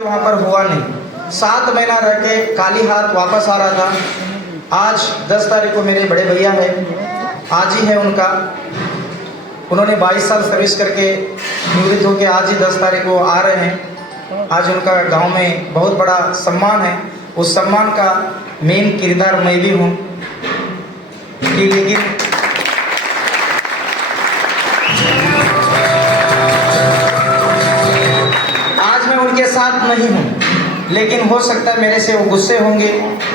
वहाँ पर हुआ नहीं। 7 महीना रह के खाली हाथ वापस आ रहा था। आज 10 तारीख को मेरे बड़े भैया है, आज ही है उनका, उन्होंने 22 साल सर्विस करके निवृत्त होकर आज ही 10 तारीख को आ रहे हैं। आज उनका गांव में बहुत बड़ा सम्मान है, उस सम्मान का मेन किरदार मैं भी हूँ। लेकिन आज मैं उनके साथ नहीं हूँ, लेकिन हो सकता है मेरे से वो गुस्से होंगे,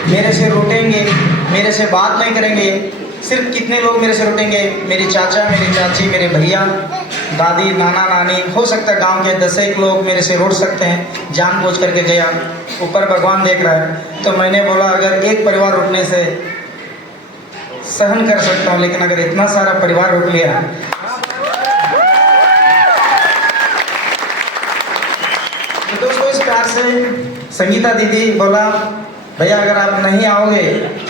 मेरे से रूठेंगे, मेरे से बात नहीं करेंगे। सिर्फ कितने लोग मेरे से रूठेंगे? मेरी चाचा, मेरी चाची, मेरे भैया, दादी, नाना, नानी। हो सकता है गांव के 10 लोग मेरे से रूठ सकते हैं, जानबूझ करके गया, ऊपर भगवान देख रहा है। तो मैंने बोला अगर एक परिवार रूठने से सहन कर सकता हूँ, लेकिन अगर इतना सारा परिवार रूठ लिया। तो दोस्तों, इस प्यार से संगीता दीदी बोला भैया अगर आप नहीं आओगे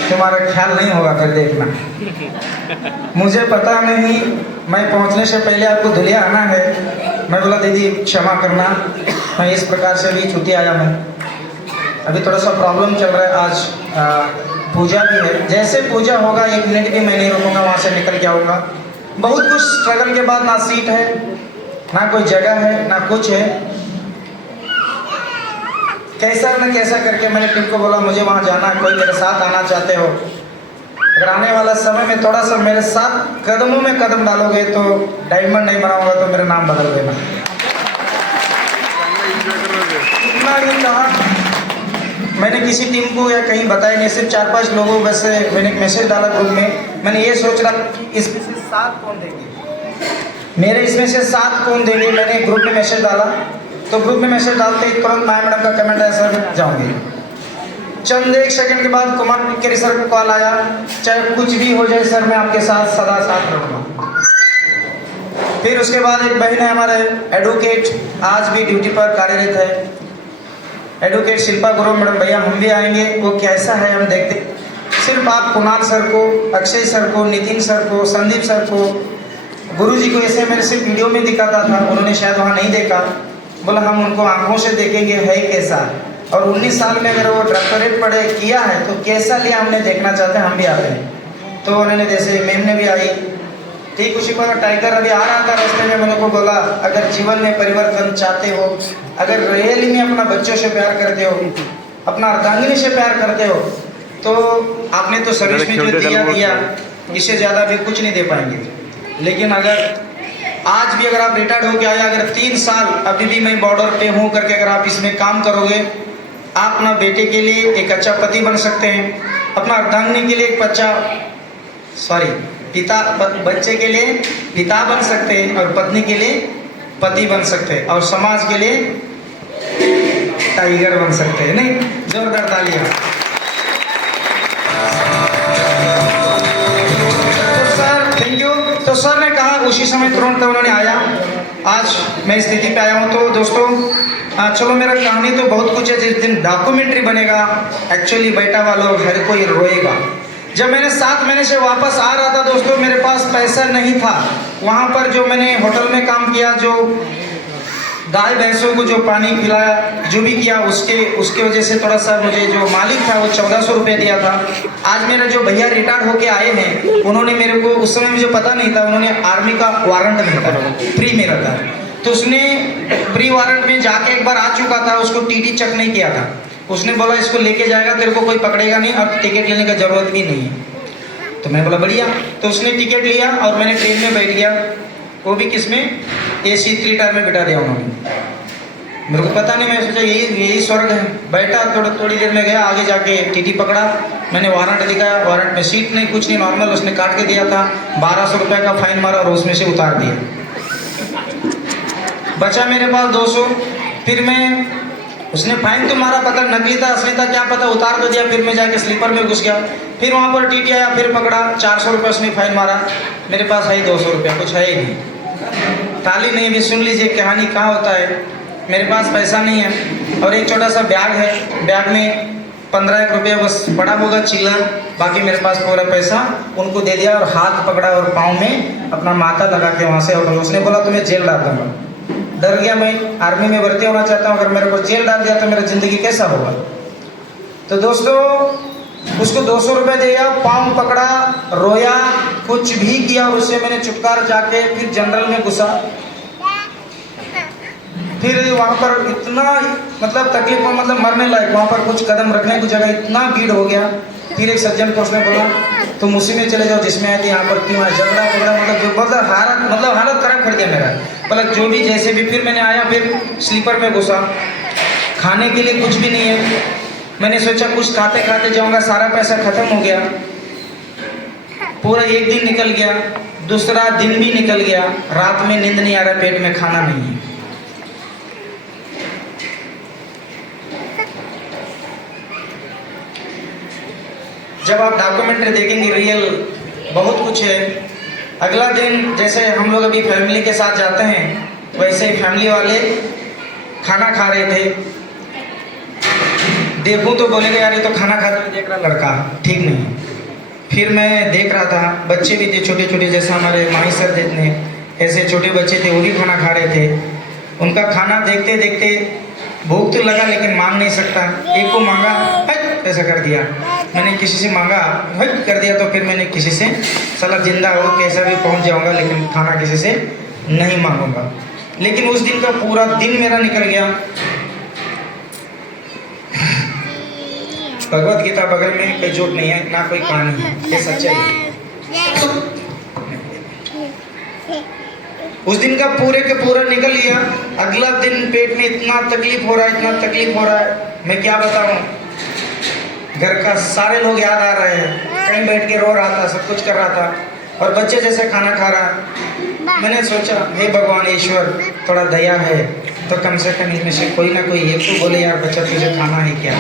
तुम्हारा ख्याल नहीं होगा, फिर देखना। मुझे पता नहीं, मैं पहुंचने से पहले आपको धुलिया आना है। मैं बोला दीदी क्षमा करना, मैं इस प्रकार से भी छुट्टी आया हूँ, अभी थोड़ा सा प्रॉब्लम चल रहा है। आज पूजा भी है, जैसे पूजा होगा 1 मिनट भी मैं नहीं रुकूंगा, वहाँ से निकल के आऊँगा। बहुत कुछ स्ट्रगल के बाद ना सीट है, ना कोई जगह है, ना कुछ है। कैसा न कैसा करके मैंने टीम को बोला मुझे वहाँ जाना है, कोई मेरे साथ आना चाहते हो? अगर आने वाला समय में थोड़ा सा मेरे साथ कदमों में कदम डालोगे तो डायमंड नहीं बनाऊंगा तो मेरा नाम बदल देना। इतना ही कहा, मैंने किसी टीम को या कहीं बताया नहीं, सिर्फ 4-5 लोगों बस मैंने एक मैसेज डाला ग्रुप में। मैंने ये सोच रहा कि इसमें से 7 कौन देंगे, मेरे इसमें से 7 कौन देंगे। मैंने ग्रुप में मैसेज डाला, तो ग्रुप में मैसेज डालते ही तुरंत माया मैडम का कमेंट आया सर जाऊंगी। चंद 1 सेकंड के बाद कुमार के सर को कॉल आया, चाहे कुछ भी हो जाए सर मैं आपके साथ सदा साथ रहूँगा। फिर उसके बाद एक बहन है हमारे एडवोकेट, आज भी ड्यूटी पर कार्यरत है, एडवोकेट शिल्पा गुरु मैडम। भैया हम भी आएंगे, वो कैसा है हम देखते। सिर्फ आप कुणाल सर को, अक्षय सर को, नितिन सर को, संदीप सर को, गुरुजी को ऐसे मैंने सिर्फ वीडियो में दिखाता था, उन्होंने शायद वहाँ नहीं देखा। बोला हम उनको आंखों से देखेंगे है कैसा, और 19 साल में अगर वो डॉक्टरेट पढ़े किया है तो कैसा लिया हमने देखना चाहते हैं, हम भी आते हैं। तो उन्होंने जैसे मैम ने भी आई, ठीक उसी पर टाइगर अभी आ रहा था रास्ते में, मैंने को बोला अगर जीवन में परिवर्तन चाहते हो, अगर रियली में अपना बच्चों से प्यार करते हो, अपना अर्धांगिनी से प्यार करते हो, तो आपने तो सर्विस में जो दिया इससे ज़्यादा भी कुछ नहीं दे पाएंगे। लेकिन अगर आज भी अगर आप रिटायर्ड होके आए, अगर 3 साल अभी भी मैं बॉर्डर पे हूँ करके अगर आप इसमें काम करोगे, आप अपना बेटे के लिए एक अच्छा पति बन सकते हैं, अपना अर्धांगिनी के लिए एक पिता, बच्चे के लिए पिता बन सकते हैं, और पत्नी के लिए पति बन सकते हैं, और समाज के लिए टाइगर बन सकते हैं। नहीं, जोरदार तालियां। तो सर थैंक यू। तो सर ने कहा उसी समय तुरंत उन्होंने आया। आज मैं इस स्थिति पे आया हूँ। तो दोस्तों चलो, मेरा कहानी तो बहुत कुछ है, जिस दिन डॉक्यूमेंट्री बनेगा एक्चुअली बेटा वालों हर कोई रोएगा। जब मैंने 7 महीने से वापस आ रहा था दोस्तों, मेरे पास पैसा नहीं था। वहाँ पर जो मैंने होटल में काम किया, जो गाय भैंसों को जो पानी पिलाया, जो भी किया, उसके वजह से थोड़ा सा मुझे जो मालिक था वो 1400 रुपये दिया था। आज मेरे जो भैया रिटायर्ड होके आए हैं, उन्होंने मेरे को, उस समय मुझे पता नहीं था, उन्होंने आर्मी का वारंट नहीं था, फ्री में रहता, तो उसने प्री वारंट में जाके एक बार आ चुका था, उसको टीटी चेक नहीं किया था। उसने बोला इसको लेके जाएगा, तेरे को कोई पकड़ेगा नहीं, अब टिकट लेने का जरूरत भी नहीं है। तो मैं बोला बढ़िया। तो उसने टिकट लिया और मैंने ट्रेन में बैठ गया, वो भी किसमें, AC 3 टायर में बिठा दिया उन्होंने। मेरे को पता नहीं, मैं सोचा यही स्वर्ग है। बैठा, थोड़ी देर में गया, आगे जाके टीटी पकड़ा, मैंने वारंट दिखाया, वारंट में सीट नहीं, कुछ नहीं, नॉर्मल उसने काट के दिया था। 1200 रुपये का फाइन मारा और उसमें से उतार दिया, बचा मेरे पास 200। फिर मैं, उसने फाइन तो मारा, पता नकली था असली था क्या पता, उतार तो दिया। फिर मैं जाके स्लीपर में घुस गया, फिर वहाँ पर टीटी आया, फिर पकड़ा, 400 रुपये उसने फाइन मारा। मेरे पास है ही 200 रुपया, कुछ है ही नहीं। ताली नहीं, अभी सुन लीजिए कहानी कहाँ होता है। मेरे पास पैसा नहीं है, और एक छोटा सा बैग है, बैग में 15 रुपये बस पड़ा होगा चिल्लर, बाकी मेरे पास पूरा पैसा उनको दे दिया, और हाथ पकड़ा और पाँव में अपना माथा लगा के वहाँ से, और उसने बोला तुम्हें जेल डाल दूँगा। डर गया, मैं आर्मी में भर्ती होना चाहता हूँ, अगर मेरे को जेल डाल दिया तो मेरा ज़िंदगी कैसा होगा। तो दोस्तों उसको 200 रुपये दिया, पाँव पकड़ा, रोया, कुछ भी किया और उससे मैंने चुपकार जाके फिर जनरल में घुसा। फिर वहाँ पर इतना मतलब तकलीफ, मतलब मरने लायक, वहाँ पर कुछ कदम रखने की जगह इतना भीड़ हो गया। फिर एक सज्जन को उसने बोला तुम उसी में चले जाओ जिसमें आए थे, यहाँ पर क्यों आए, झगड़ा वगड़ा, मतलब हालत खराब कर दिया मेरा। मतलब जो भी जैसे भी, फिर मैंने आया, फिर स्लीपर में घुसा, खाने के लिए कुछ भी नहीं है। मैंने सोचा कुछ खाते खाते जाऊँगा, सारा पैसा खत्म हो गया। पूरा एक दिन निकल गया, दूसरा दिन भी निकल गया, रात में नींद नहीं आ रहा, पेट में खाना नहीं है। जब आप डॉक्यूमेंट्री देखेंगे रियल बहुत कुछ है। अगला दिन जैसे हम लोग अभी फैमिली के साथ जाते हैं, वैसे ही फैमिली वाले खाना खा रहे थे। देखूं तो बोलेंगे यार ये तो खाना खाते हुए देख रहा लड़का, ठीक नहीं। फिर मैं देख रहा था, बच्चे भी थे छोटे छोटे, जैसे हमारे माही सर जितने ऐसे छोटे बच्चे थे, वो भी खाना खा रहे थे। उनका खाना देखते देखते भूख तो लगा लेकिन मांग नहीं सकता। एक को मांगा, ऐसा कर दिया। मैंने किसी से मांगा, हट कर दिया। तो फिर मैंने किसी से, साला जिंदा हो कैसा भी पहुंच जाऊंगा लेकिन खाना किसी से नहीं मांगूंगा। लेकिन उस दिन का पूरा दिन मेरा निकल गया। भगवत गीता बगल में, कोई जोक नहीं है ना कोई कहानी है, ये सच्चाई है। उस दिन का पूरे के पूरा निकल गया। अगला दिन पेट में इतना तकलीफ हो रहा है, इतना तकलीफ हो रहा है, मैं क्या बताऊं। घर का सारे लोग याद आ रहे हैं, कहीं बैठ के रो रहा था, सब कुछ कर रहा था, और बच्चे जैसे खाना खा रहा। मैंने सोचा हे भगवान ईश्वर थोड़ा दया है तो कम से कम इनमें से कोई ना कोई एक तो बोले यार बच्चा तुझे खाना है क्या,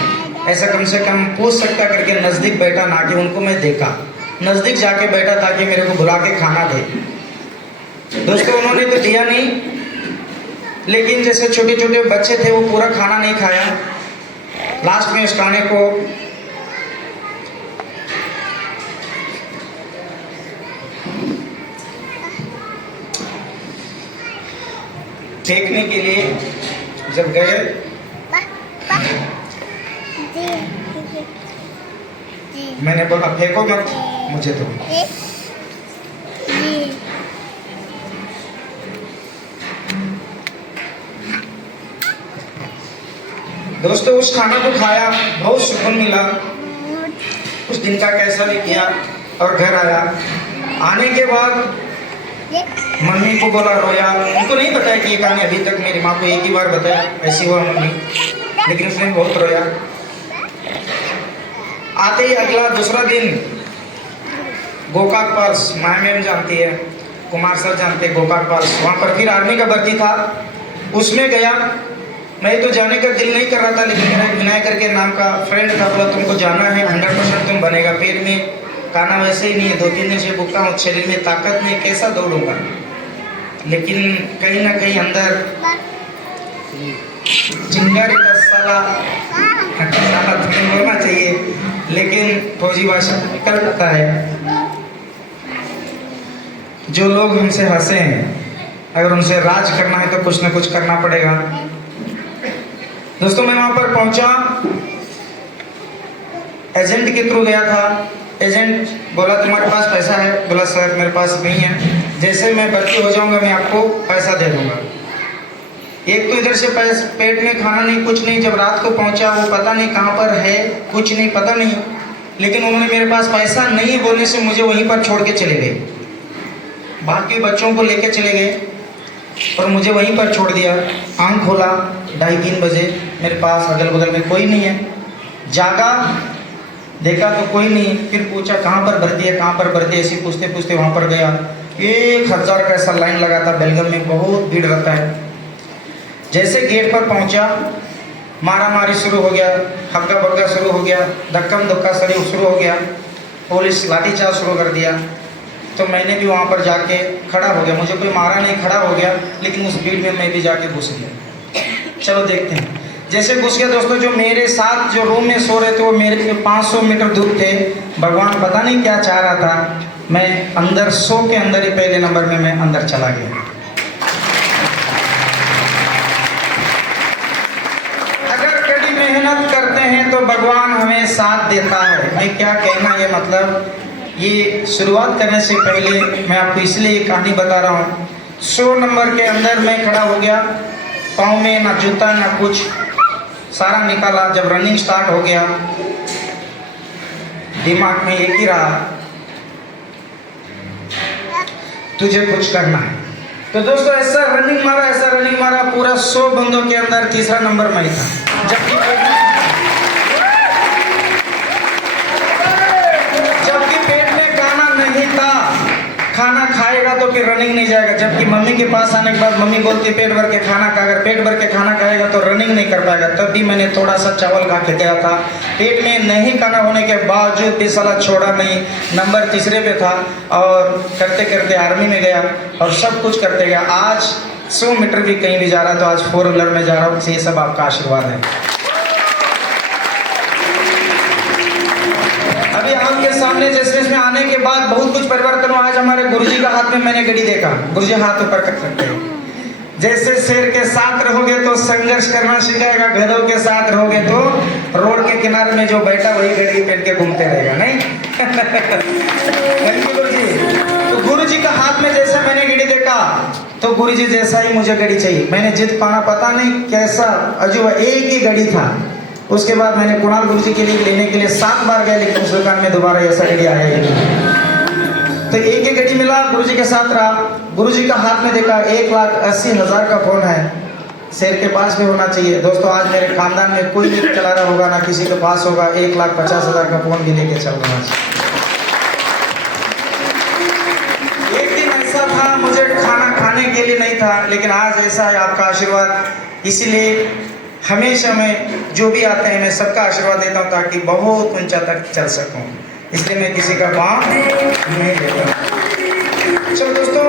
ऐसा कम से कम पूछ सकता करके नज़दीक बैठा, ना कि उनको मैं देखा, नज़दीक जाके बैठा ताकि मेरे को बुला के खाना दे। दोस्तों उन्होंने तो दिया नहीं, लेकिन जैसे छोटे छोटे बच्चे थे वो पूरा खाना नहीं खाया। लास्ट में उस खाने को फेंकने के लिए जब गए, मैंने बोला फेंको मत, मुझे तो दोस्तों उस खाना को खाया, बहुत सुकून मिला। उस दिन का कैसा भी किया और घर आया। आने के बाद मम्मी को बोला, रोया। उनको नहीं बताया कि ये कहानी, अभी तक मेरी माँ को एक ही बार बताया ऐसी हुआ मम्मी, लेकिन उसने बहुत रोया। आते ही अगला दूसरा दिन गोकाक पाल्स, माया मैम जानती है, कुमार सर जानते हैं गोकाक पाल्स, वहाँ पर फिर आर्मी का भर्ती था, उसमें गया। मैं तो जाने का दिल नहीं कर रहा था, लेकिन मेरा विनय करके नाम का फ्रेंड था, बोला तुमको जाना है, 100% तुम बनेगा। पेट में खाना वैसे ही नहीं है, 2-3 दिन से भूखा हूँ, शरीर में ताकत नहीं, कैसा दौड़ूंगा। लेकिन कहीं ना कहीं अंदर चिंगारी का साला तुम्हें बोलना चाहिए, लेकिन फौजी भाषा में निकल जाता है। जो लोग हमसे हंसे हैं, अगर उनसे राज करना है तो कुछ ना कुछ करना पड़ेगा। दोस्तों मैं वहाँ पर पहुँचा, एजेंट के थ्रू गया था। एजेंट बोला तुम्हारे पास पैसा है? बोला सर मेरे पास नहीं है, जैसे मैं भर्ती हो जाऊँगा मैं आपको पैसा दे दूँगा। एक तो इधर से पेट में खाना नहीं, कुछ नहीं। जब रात को पहुँचा, वो पता नहीं कहाँ पर है, कुछ नहीं पता नहीं, लेकिन उन्होंने मेरे पास पैसा नहीं बोलने से मुझे वहीं पर छोड़ के चले गए। बाकी बच्चों को लेके चले गए और मुझे वहीं पर छोड़ दिया। आँख खोला 2:30-3 बजे, मेरे पास अगल बगल में कोई नहीं है। जागा, देखा तो कोई नहीं। फिर पूछा कहाँ पर भर्ती है, कहाँ पर भर्ती है, ऐसे पूछते पूछते वहाँ पर गया। 1000 का ऐसा लाइन लगा था। बेलगम में बहुत भीड़ रहता है। जैसे गेट पर पहुँचा, मारा मारी शुरू हो गया, हक्का बक्का शुरू हो गया, धक्कम धुक्का शुरू हो गया, पुलिस लाठीचार्ज शुरू कर दिया। तो मैंने भी वहाँ पर जाके खड़ा हो गया। मुझे कोई मारा नहीं, खड़ा हो गया, लेकिन उस भीड़ में मैं भी जाके घुस गया। चलो देखते हैं। जैसे घुस गया दोस्तों, जो मेरे साथ जो रूम में सो रहे थे वो मेरे से 500 मीटर दूर थे। भगवान पता नहीं क्या चाह रहा था, मैं अंदर 100 के अंदर ही पहले नंबर में मैं अंदर चला गया। भगवान हमें साथ देता है। मैं क्या कहना ये मतलब, ये शुरुआत करने से पहले मैं आपको इसलिए एक कहानी बता रहा हूँ। 100 नंबर के अंदर मैं खड़ा हो गया, पाँव में ना जूता ना कुछ, सारा निकाला। जब रनिंग स्टार्ट हो गया, दिमाग में एक ही रहा, तुझे कुछ करना है। तो दोस्तों ऐसा रनिंग मारा, पूरा 100 बंदों के अंदर तीसरा नंबर मैं था। जबकि पेट में खाना नहीं था, खाना खाएगा तो फिर रनिंग नहीं जाएगा। जबकि मम्मी के पास आने के बाद मम्मी बोलती पेट भर के खाना खा, अगर पेट भर के खाना खाएगा तो रनिंग नहीं कर पाएगा। तब भी मैंने थोड़ा सा चावल खा के गया था। पेट में नहीं खाना होने के बावजूद भी साला छोड़ा नहीं, नंबर तीसरे पे था और करते करते आर्मी में गया और सब कुछ करते गया। आज 100 मीटर भी कहीं भी जा रहा तो आज 4 व्हीलर में जा रहा हूँ। ये सब आपका आशीर्वाद है। अभी आपके सामने जैसे में आने के बाद बहुत कुछ परिवर्तन हुआ। आज हमारे गुरुजी का हाथ में मैंने घड़ी देखा। गुरुजी हाथ ऊपर कर सकते हैं। जैसे शेर के साथ रहोगे तो संघर्ष करना सिखाएगा, गधों के साथ रहोगे तो रोड के किनारे में जो बैठा वही घड़ी पहन के घूमते रहेगा, नहीं? गुरुजी, तो गुरुजी का हाथ में जैसे मैंने घड़ी देखा तो गुरुजी जैसा ही मुझे घड़ी चाहिए। मैंने जिद पाना पता नहीं कैसा अजूबा, एक ही घड़ी था। उसके बाद मैंने कुणाल गुरुजी के लिए लेने के लिए 7 बार गया, लेकिन उस दुकान में दोबारा ऐसा घड़ी आया ही नहीं। तो एक ही घड़ी मिला, गुरुजी के साथ रहा। गुरुजी का हाथ में देखा 1,80,000 का फोन है। शेर के पास भी होना चाहिए। दोस्तों आज मेरे खानदान में कोई नहीं चला रहा होगा, ना किसी के पास होगा 1,50,000 का फोन भी लेके चल रहा है। एक दिन ऐसा था मुझे खाना खाने के लिए नहीं था, लेकिन आज ऐसा है आपका आशीर्वाद। इसीलिए हमेशा मैं जो भी आते हैं मैं सबका आशीर्वाद देता हूँ ताकि बहुत ऊंचा तक चल सकूँ। इसलिए मैं किसी का पाँव नहीं लेता। चलो दोस्तों,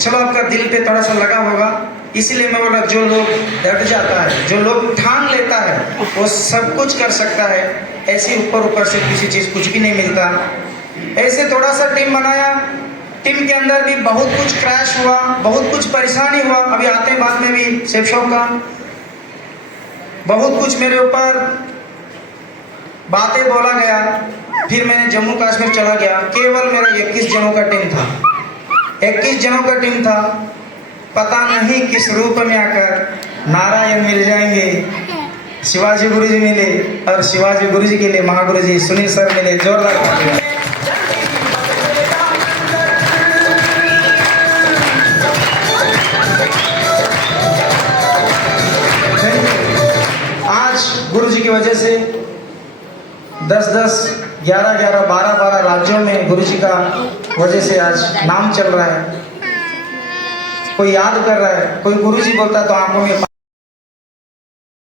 चलो आपका दिल पे थोड़ा सा लगा होगा, इसीलिए मैं बोला जो लोग डट जाता है, जो लोग ठान लेता है वो सब कुछ कर सकता है। ऐसे ऊपर से किसी चीज़ कुछ भी नहीं मिलता। ऐसे थोड़ा सा टीम बनाया, टीम के अंदर भी बहुत कुछ क्रैश हुआ, बहुत कुछ परेशानी हुआ। अभी आते हैं बाद में भी सेफ शॉप का बहुत कुछ मेरे ऊपर बातें बोला गया। फिर मैंने जम्मू कश्मीर चला गया। केवल मेरा 21 जनों का टीम था, 21 जनों का टीम था। पता नहीं किस रूप में आकर नारायण मिल जाएंगे, शिवाजी गुरुजी मिले और शिवाजी गुरुजी के लिए महागुरुजी सुनील सर मिले। जोरदार तालियां। आज गुरुजी की वजह से 10-10, 11-11, 12-12 राज्यों में गुरुजी का वजह से आज नाम चल रहा है। कोई याद कर रहा है, कोई गुरुजी बोलता तो आंखों में